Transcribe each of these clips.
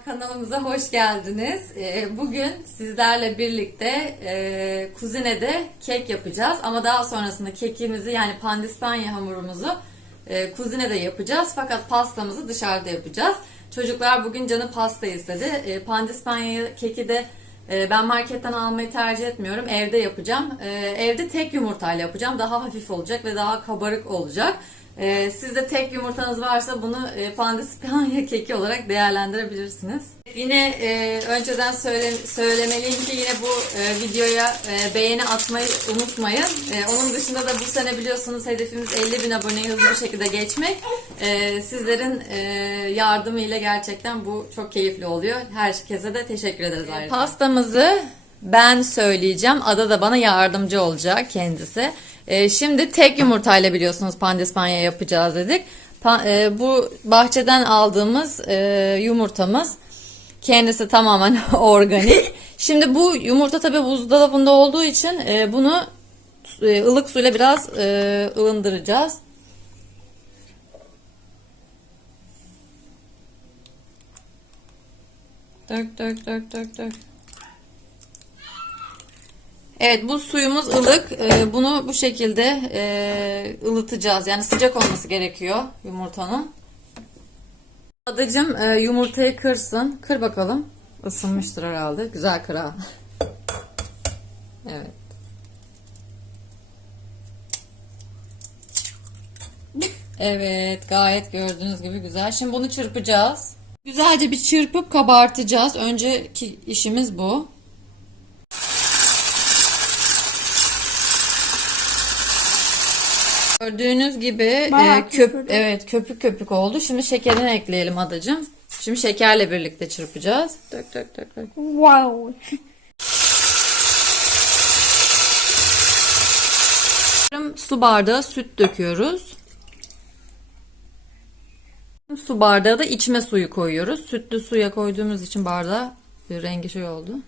Kanalımıza hoş geldiniz. Ee, Bugün sizlerle birlikte e, kuzinede kek yapacağız. Ama daha sonrasında kekimizi yani pandispanya hamurumuzu e, kuzinede yapacağız. Fakat pastamızı dışarıda yapacağız. Çocuklar bugün canı pasta istedi. E, Pandispanya keki de ben marketten almayı tercih etmiyorum. Evde yapacağım. Evde tek yumurtayla yapacağım. Daha hafif olacak ve daha kabarık olacak. Ee, sizde tek yumurtanız varsa bunu e, pandispanya keki olarak değerlendirebilirsiniz. Yine e, önceden söyle, söylemeliyim ki yine bu e, videoya e, beğeni atmayı unutmayın. E, onun dışında da bu sene biliyorsunuz hedefimiz 50 bin aboneyi hızlı bir şekilde geçmek. E, sizlerin e, yardımıyla gerçekten bu çok keyifli oluyor. Herkese de teşekkür ederiz ayrıca. Pastamızı ben söyleyeceğim. Ada da bana yardımcı olacak kendisi. Ee, şimdi tek yumurtayla biliyorsunuz pandispanya yapacağız dedik. Pa- e, bu bahçeden aldığımız e, yumurtamız kendisi tamamen organik. Şimdi bu yumurta tabi buzdolabında olduğu için e, bunu e, ılık suyla biraz e, ılındıracağız. Dök dök dök dök dök. Evet bu suyumuz ılık. Ee, bunu bu şekilde e, ılıtacağız. Yani sıcak olması gerekiyor yumurtanın. Adacım e, yumurtayı kırsın. Kır bakalım. Isınmıştır herhalde. Güzel kır ha. Evet. Evet gayet gördüğünüz gibi güzel. Şimdi bunu çırpacağız. Güzelce bir çırpıp kabartacağız. Önceki işimiz bu. Gördüğünüz gibi Bayağı e, köp köpürdü. evet köpük köpük oldu. Şimdi şekerini ekleyelim adacığım. Şimdi şekerle birlikte çırpacağız. Dök dök dök dök. Wow. Yarım su bardağı süt döküyoruz. Su bardağı da içme suyu koyuyoruz. Sütlü suya koyduğumuz için bardağı rengi şey oldu.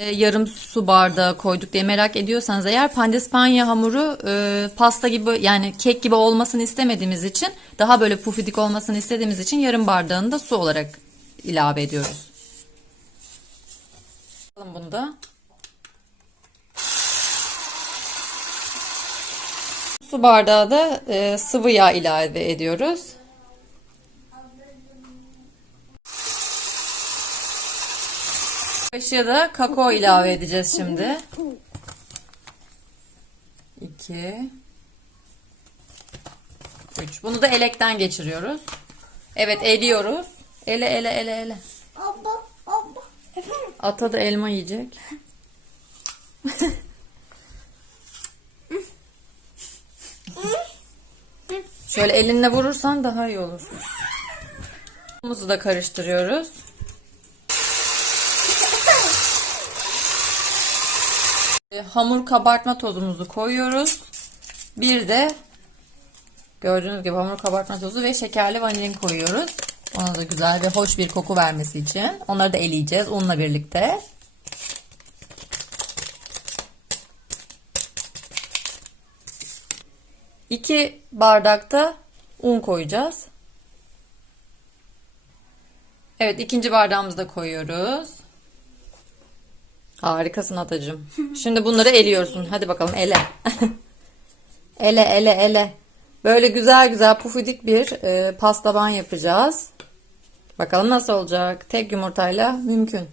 E, yarım su bardağı koyduk diye merak ediyorsanız eğer pandispanya hamuru e, pasta gibi yani kek gibi olmasını istemediğimiz için daha böyle pufidik olmasını istediğimiz için yarım bardağını da su olarak ilave ediyoruz. Bakalım bunu da. Su bardağı da e, sıvı yağ ilave ediyoruz. Kaşığa da kakao ilave edeceğiz şimdi. 2 3 Bunu da elekten geçiriyoruz. Evet eliyoruz. Ele ele ele ele. Abba, abba. Efendim? Ata da elma yiyecek. Şöyle elinle vurursan daha iyi olur. Muzu da karıştırıyoruz. Hamur kabartma tozumuzu koyuyoruz. Bir de gördüğünüz gibi hamur kabartma tozu ve şekerli vanilin koyuyoruz. Ona da güzel ve hoş bir koku vermesi için. Onları da eleyeceğiz unla birlikte. İki bardakta un koyacağız. Evet ikinci bardağımızı da koyuyoruz. Harikasın atacığım. Şimdi bunları eliyorsun. Hadi bakalım ele. ele ele ele. Böyle güzel güzel pufidik bir e, pastaban yapacağız. Bakalım nasıl olacak. Tek yumurtayla mümkün.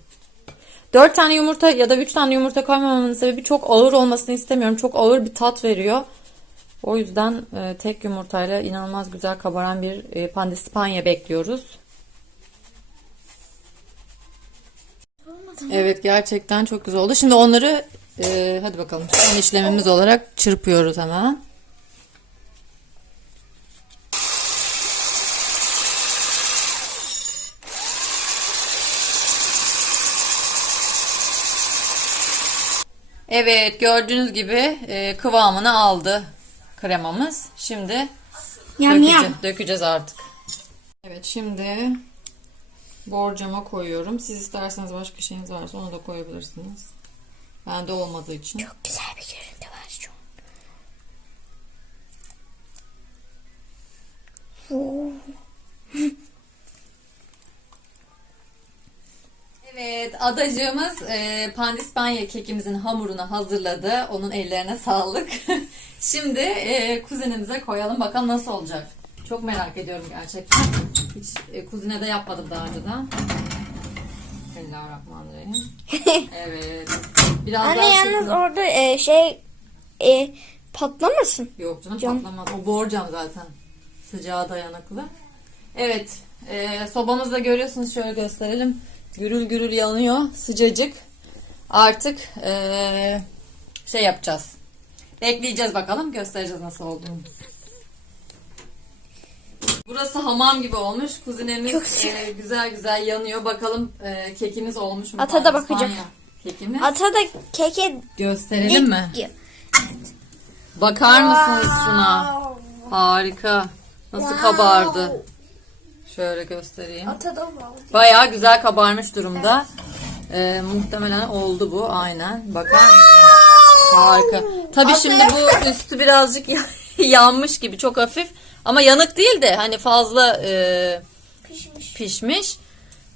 4 tane yumurta ya da 3 tane yumurta koymamamın sebebi çok ağır olmasını istemiyorum. Çok ağır bir tat veriyor. O yüzden e, tek yumurtayla inanılmaz güzel kabaran bir e, pandispanya bekliyoruz. Evet gerçekten çok güzel oldu. Şimdi onları e, hadi bakalım son işlemimiz olarak çırpıyoruz hemen. Evet gördüğünüz gibi e, kıvamını aldı kremamız. Şimdi Yam dökece- yam. dökeceğiz artık. Evet şimdi borcama koyuyorum. Siz isterseniz başka şeyiniz varsa onu da koyabilirsiniz. Bende olmadığı için. Çok güzel bir görüntü var şu an. Evet, adacığımız e, pandispanya kekimizin hamurunu hazırladı. Onun ellerine sağlık. Şimdi e, kuzenimize koyalım bakalım nasıl olacak. Çok merak ediyorum gerçekten. Hiç e, kuzine de yapmadım daha önceden. Bismillahirrahmanirrahim. Evet. Biraz Anne daha yalnız şekil- orada e, şey e, patlamasın. Yok canım Cam. patlamaz. O borcam zaten. Sıcağa dayanıklı. Evet. E, sobamızda görüyorsunuz şöyle gösterelim. Gürül gürül yanıyor. Sıcacık. Artık e, şey yapacağız. Bekleyeceğiz bakalım. Göstereceğiz nasıl olduğunu. Burası hamam gibi olmuş. Kuzinemiz Çok sıcak. e, güzel güzel yanıyor. Bakalım e, kekimiz olmuş mu? Ata da bakacak. Kekimiz. Ata da keke Gösterelim mi? diyor. Bakar mısınız şuna? Harika. Nasıl kabardı? Şöyle göstereyim. Ata da Bayağı güzel kabarmış durumda. Ee, muhtemelen oldu bu aynen. Bakar mısınız? Harika. Tabii şimdi bu üstü birazcık yanmış gibi çok hafif. Ama yanık değil de hani fazla e, pişmiş. pişmiş.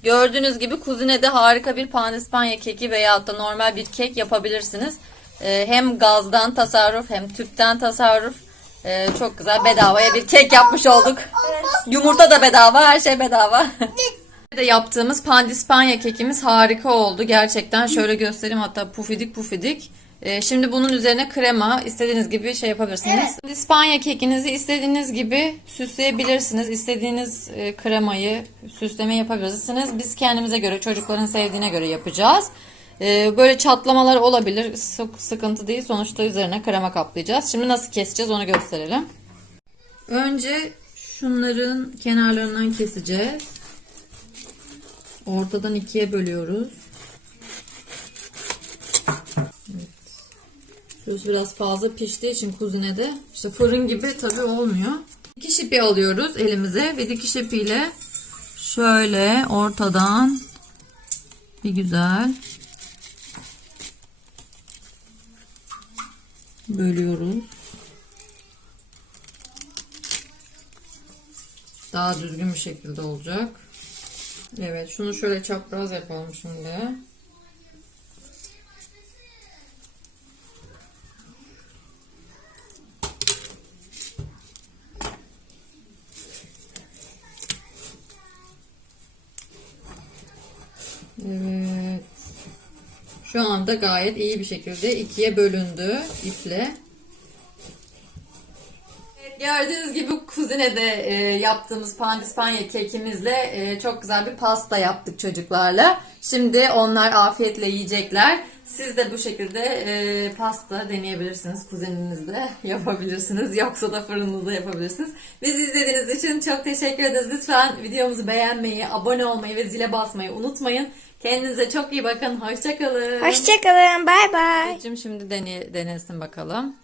Gördüğünüz gibi kuzinede harika bir pandispanya keki veyahut da normal bir kek yapabilirsiniz. Ee, hem gazdan tasarruf hem tüpten tasarruf. Ee, çok güzel bedavaya bir kek yapmış olduk. Yumurta da bedava, her şey bedava. de yaptığımız pandispanya kekimiz harika oldu. Gerçekten şöyle göstereyim hatta pufidik pufidik. Ee, şimdi bunun üzerine krema istediğiniz gibi şey yapabilirsiniz. Pandispanya kekinizi istediğiniz gibi süsleyebilirsiniz. İstediğiniz e, kremayı süsleme yapabilirsiniz. Biz kendimize göre çocukların sevdiğine göre yapacağız. Ee, böyle çatlamalar olabilir. Sık- sıkıntı değil. Sonuçta üzerine krema kaplayacağız. Şimdi nasıl keseceğiz onu gösterelim. Önce şunların kenarlarından keseceğiz. Ortadan ikiye bölüyoruz. Evet. Şurası biraz fazla piştiği için kuzinede işte fırın gibi tabii olmuyor. Dikiş ipi alıyoruz elimize ve dikiş ipiyle şöyle ortadan bir güzel bölüyoruz. Daha düzgün bir şekilde olacak. Evet şunu şöyle çapraz yapalım şimdi. Şu anda gayet iyi bir şekilde ikiye bölündü iple. Evet, gördüğünüz gibi kuzinede e, yaptığımız pandispanya kekimizle e, çok güzel bir pasta yaptık çocuklarla. Şimdi onlar afiyetle yiyecekler. Siz de bu şekilde e, pasta deneyebilirsiniz. Kuzeninizle yapabilirsiniz. Yoksa da fırınınızda yapabilirsiniz. Bizi izlediğiniz için çok teşekkür ederiz. Lütfen videomuzu beğenmeyi, abone olmayı ve zile basmayı unutmayın. Kendinize çok iyi bakın. Hoşçakalın. Hoşçakalın. Bay bay. Anneciğim şimdi dene, denesin bakalım.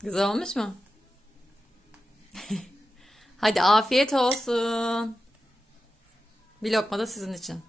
Güzel olmuş mu? Hadi afiyet olsun. Bir lokma da sizin için.